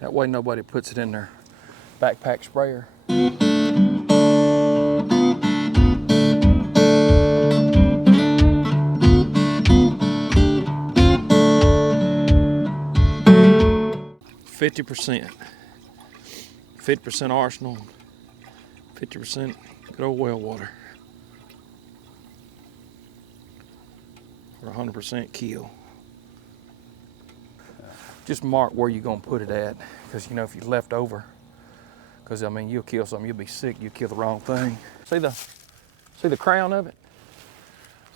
That way nobody puts it in their backpack sprayer. 50%. 50% arsenal, 50% good old well water. Or 100% kill. Just mark where you're gonna put it at, because you know if you left over, because I mean you'll kill something, you'll be sick, you'll kill the wrong thing. See the crown of it?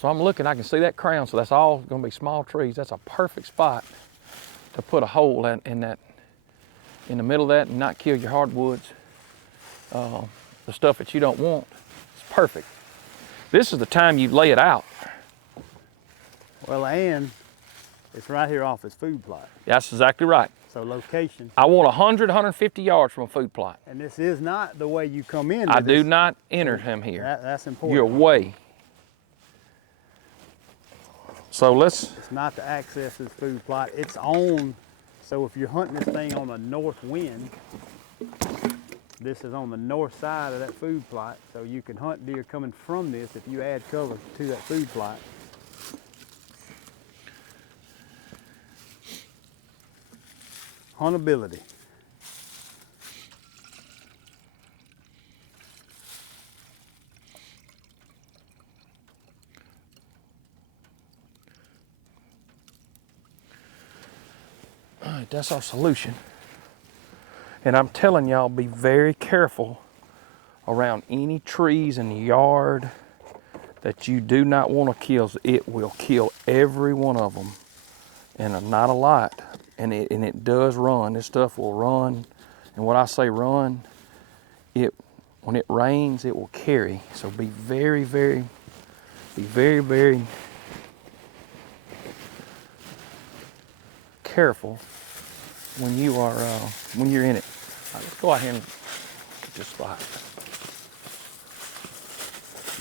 So I'm looking, I can see that crown, so that's all gonna be small trees. That's a perfect spot to put a hole in the middle of that and not kill your hardwoods. The stuff that you don't want. It's perfect. This is the time you lay it out. Well, and it's right here off his food plot. That's exactly right. So location. I want 100, 150 yards from a food plot. And this is not the way you come in. I do not enter him here. That's important. You're way. So It's not to access his food plot. It's on. So if you're hunting this thing on a north wind, this is on the north side of that food plot. So you can hunt deer coming from this if you add cover to that food plot. Huntability. all right, that's our solution. And I'm telling y'all, be very careful around any trees in the yard that you do not want to kill. It will kill every one of them, and not a lot. And it does run. This stuff will run. And when I say run, when it rains, it will carry. So be very, very careful when you're in it. All right, let's go ahead and get this spot.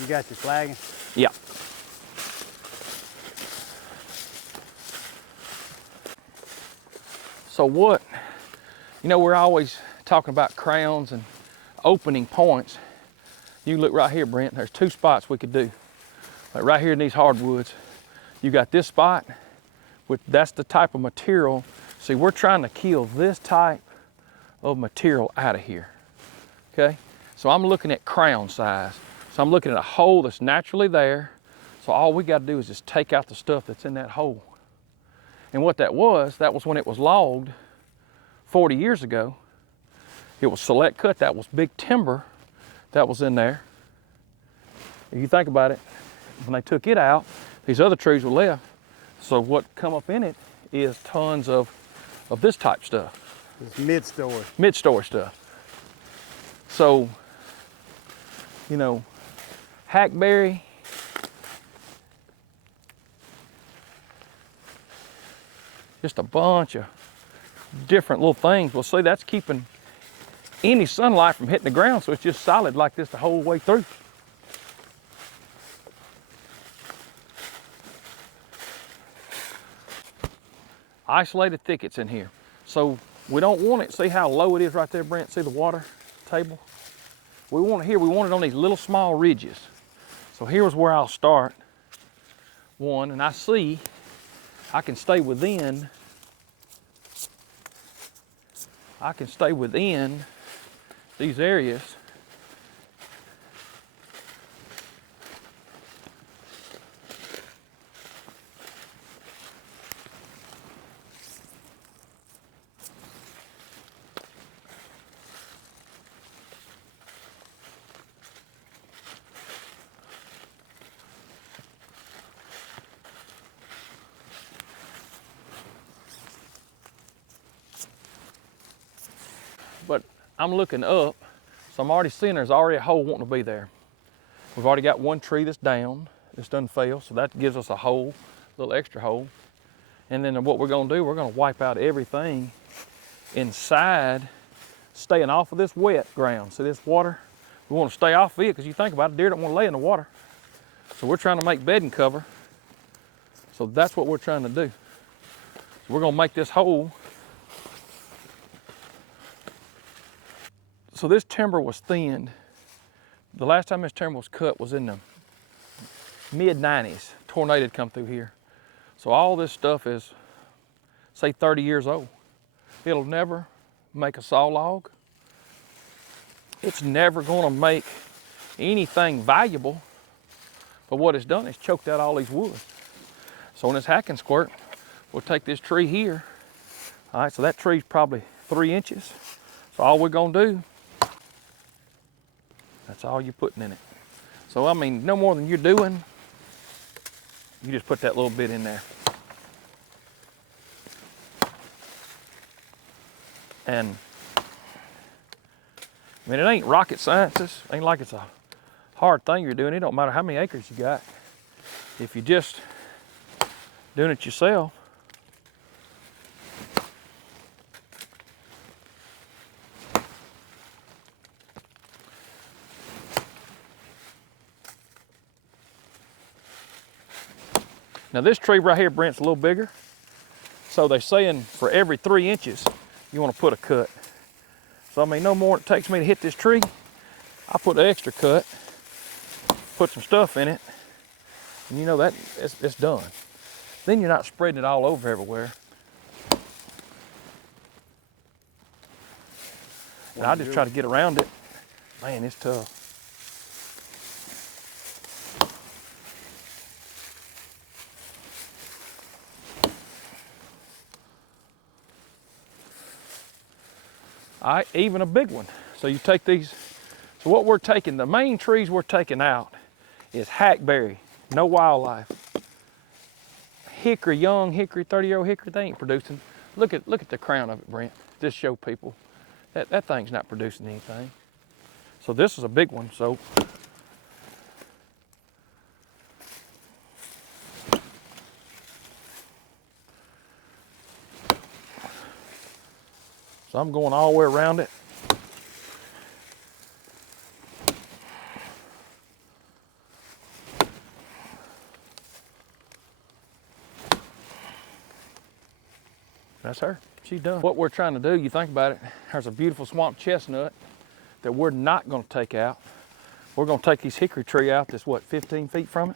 You got your flagging? Yeah. So what, we're always talking about crowns and opening points. You look right here, Brent, there's two spots we could do. Like right here in these hardwoods, you got this spot, that's the type of material. See, we're trying to kill this type of material out of here, okay? So I'm looking at crown size. So I'm looking at a hole that's naturally there. So all we gotta do is just take out the stuff that's in that hole. And what that was when it was logged 40 years ago. It was select cut, that was big timber that was in there. If you think about it, when they took it out, these other trees were left. So what come up in it is tons of this type stuff. It's mid-story. Mid-story stuff. So, hackberry, just a bunch of different little things. Well, see, that's keeping any sunlight from hitting the ground, so it's just solid like this the whole way through. Isolated thickets in here. So we don't want it, see how low it is right there, Brent? See the water table? We want it here, we want it on these little small ridges. So here's where I'll start one, and I see I can stay within these areas. But I'm looking up, so I'm already seeing there's already a hole wanting to be there. We've already got one tree that's down, it's done fail, so that gives us a hole, a little extra hole. And then what we're gonna do, we're gonna wipe out everything inside, staying off of this wet ground. See this water? We wanna stay off of it, because you think about it, deer don't wanna lay in the water. So we're trying to make bedding cover. So that's what we're trying to do. So we're gonna make this hole So this timber was thinned. The last time this timber was cut was in the mid-90s. Tornado had come through here. So all this stuff is, say, 30 years old. It'll never make a saw log. It's never gonna make anything valuable, but what it's done is choked out all these woods. So in this hacking squirt, we'll take this tree here. All right, so that tree's probably 3 inches. So all we're gonna do, that's all you're putting in it. So I mean, no more than you're doing, you just put that little bit in there. And I mean, it ain't rocket science. Ain't like it's a hard thing you're doing. It don't matter how many acres you got. If you're just doing it yourself, now this tree right here, Brent's a little bigger. So they're saying for every 3 inches, you want to put a cut. So I mean, no more than it takes me to hit this tree, I put an extra cut, put some stuff in it, and you know that it's done. Then you're not spreading it all over everywhere. And I just try to get around it. Man, it's tough. All right, even a big one. So you take these, so what we're taking, the main trees we're taking out is hackberry, no wildlife. Hickory, young hickory, 30-year-old hickory, they ain't producing. Look at the crown of it, Brent. Just show people. That thing's not producing anything. So this is a big one, so. So I'm going all the way around it. That's her. She's done. What we're trying to do, you think about it, there's a beautiful swamp chestnut that we're not going to take out. We're going to take this hickory tree out that's what, 15 feet from it?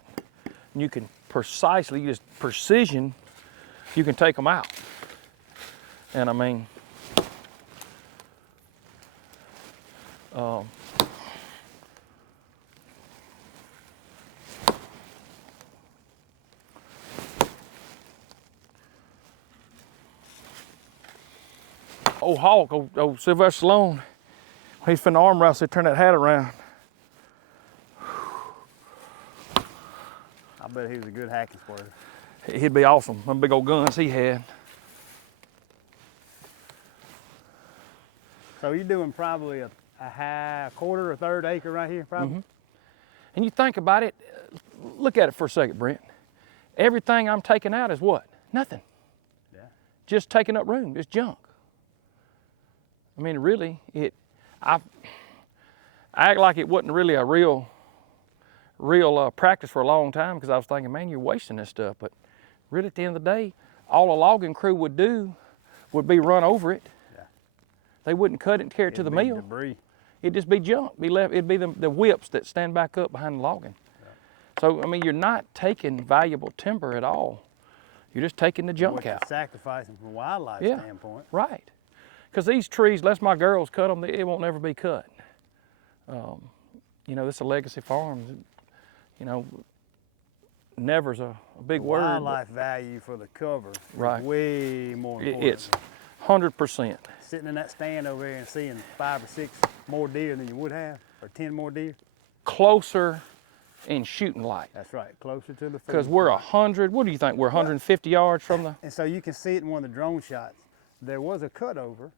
And you can precisely, just precision, you can take them out. And I mean, old Hawk, old Sylvester Stallone, he's finna arm wrestle, turn that hat around. I bet he was a good hacking squirter. He'd be awesome, them big old guns he had. So you're doing probably a quarter or third acre right here, probably? Mm-hmm. And you think about it, look at it for a second, Brent. Everything I'm taking out is what? Nothing. Yeah. Just taking up room, it's junk. I mean, really, I act like it wasn't really a real practice for a long time because I was thinking, man, you're wasting this stuff. But really, at the end of the day, all a logging crew would do would be run over it. Yeah. They wouldn't cut it and carry it to the mill. Debris. It'd just be junk. It'd be the whips that stand back up behind the logging. Yeah. So, I mean, you're not taking valuable timber at all. You're just taking the junk out. Sacrificing from a wildlife standpoint. Right. Because these trees, unless my girls cut them, it won't never be cut. You know, this is a legacy farm. You know, never's a big word. Wildlife value for the cover is way more important. It's 100%. Sitting in that stand over there and seeing 5 or 6 more deer than you would have, or 10 more deer. Closer in shooting light. That's right, closer to the food. Because we're 100, what do you think, we're 150 yards from the? And so you can see it in one of the drone shots. There was a cutover.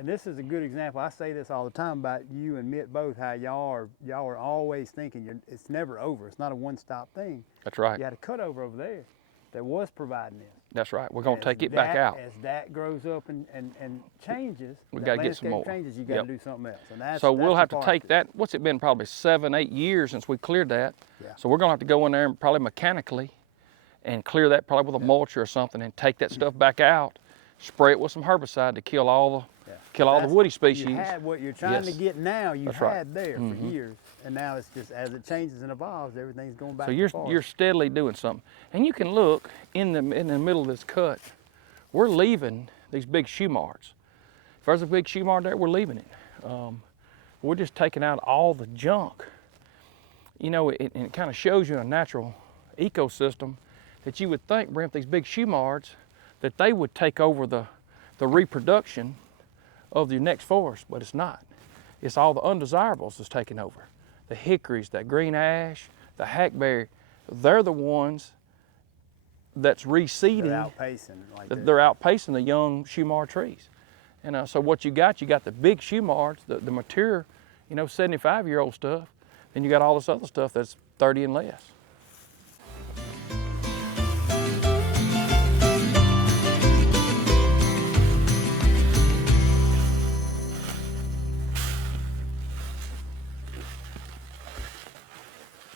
And this is a good example. I say this all the time about you and Mitt both, how y'all are always thinking it's never over. It's not a one-stop thing. That's right. You had a cutover over there that was providing this. That's right. We're going to take it back out. As that grows up and changes, we got to get some more. Changes, you got to do something else. And that's, so we'll have to take that. What's it been? Probably 7, 8 years since we cleared that. Yeah. So we're going to have to go in there and probably mechanically and clear that probably with a mulch or something and take that stuff back out, spray it with some herbicide to kill all the kill all the woody species. You had what you're trying to Yes. get now. You That's had right. there for years, and now it's just as it changes and evolves, everything's going back. So to forest. you're steadily doing something, and you can look in the middle of this cut. We're leaving these big shoe marks. If there's a big shoe mark there, we're leaving it. We're just taking out all the junk. You know, and it kind of shows you a natural ecosystem that you would think, Brent, these big shoe marks, that they would take over the reproduction of your next forest, but it's not. It's all the undesirables that's taking over. The hickories, that green ash, the hackberry, they're the ones that's reseeding. They're outpacing like that. They're outpacing the young shumar trees. And so what you got the big shumars, the mature, 75-year-old stuff, then you got all this other stuff that's 30 and less.